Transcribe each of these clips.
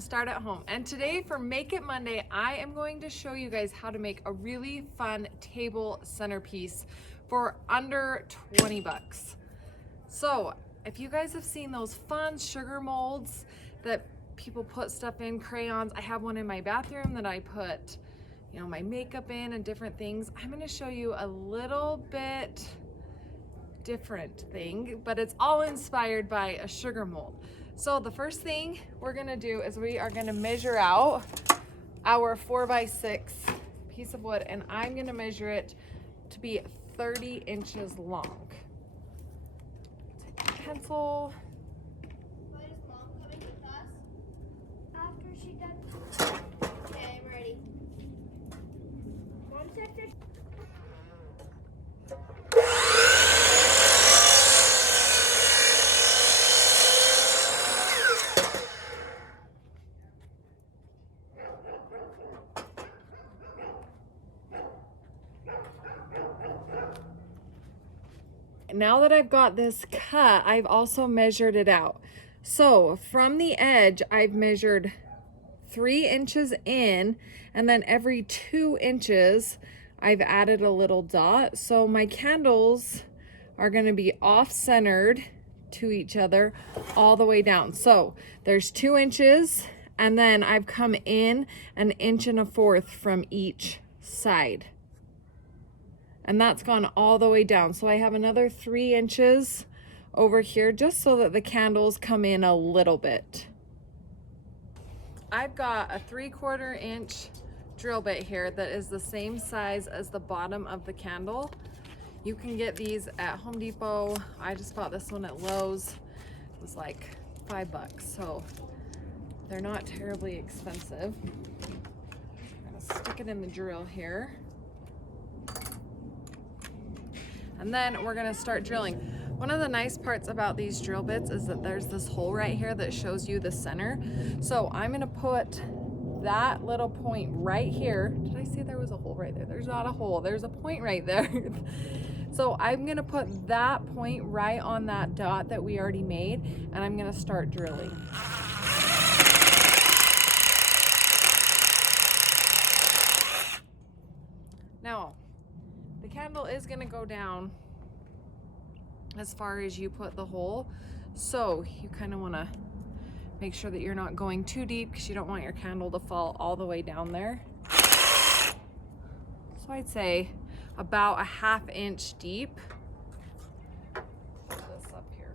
from Start at Home, and today for Make It Monday I am going to show you guys how to make a really fun table centerpiece for under 20 bucks. So if you guys have seen those fun sugar molds that people put stuff in, crayons, I have one in my bathroom that I put my makeup in and different things. I'm going to show you a little bit different thing, but it's all inspired by a sugar mold. So the first thing we're gonna do is we are gonna measure out our 4x6 piece of wood, and I'm gonna measure it to be 30 inches long. Take a pencil. When is Mom coming with us? After she does. Okay, I'm ready. Mom said that. Now that I've got this cut, I've also measured it out. So from the edge, I've measured 3 inches in, and then every 2 inches, I've added a little dot. So my candles are gonna be off-centered to each other all the way down. So there's 2 inches, and then I've come in 1 1/4 inches from each side. And that's gone all the way down. So I have another 3 inches over here just so that the candles come in a little bit. I've got a 3/4 inch drill bit here that is the same size as the bottom of the candle. You can get these at Home Depot. I just bought this one at Lowe's. It was like $5, so they're not terribly expensive. I'm gonna stick it in the drill here. And then we're gonna start drilling. One of the nice parts about these drill bits is that there's this hole right here that shows you the center. So I'm gonna put that little point right here. Did I say there was a hole right there? There's not a hole, there's a point right there. So I'm gonna put that point right on that dot that we already made, and I'm gonna start drilling. Now, the candle is gonna go down as far as you put the hole. So you kind of wanna make sure that you're not going too deep because you don't want your candle to fall all the way down there. So I'd say about 1/2 inch deep. Put this up here.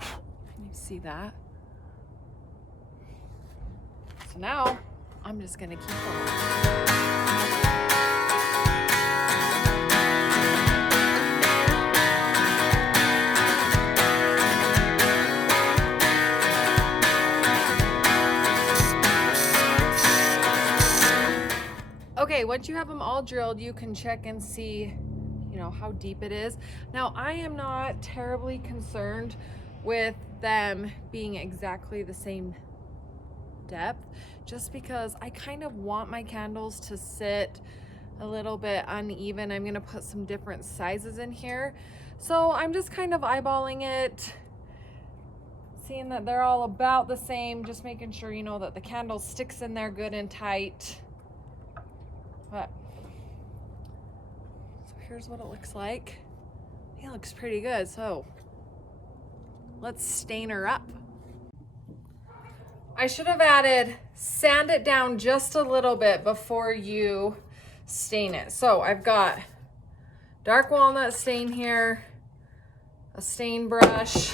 Can you see that? So now I'm just gonna keep going. Okay, once you have them all drilled, you can check and see, how deep it is. Now, I am not terribly concerned with them being exactly the same depth, just because I kind of want my candles to sit a little bit uneven. I'm gonna put some different sizes in here. So I'm just kind of eyeballing it, seeing that they're all about the same, just making sure, that the candle sticks in there good and tight. But, so here's what it looks like. It looks pretty good, so let's stain her up. I should have sand it down just a little bit before you stain it. So I've got dark walnut stain here, a stain brush.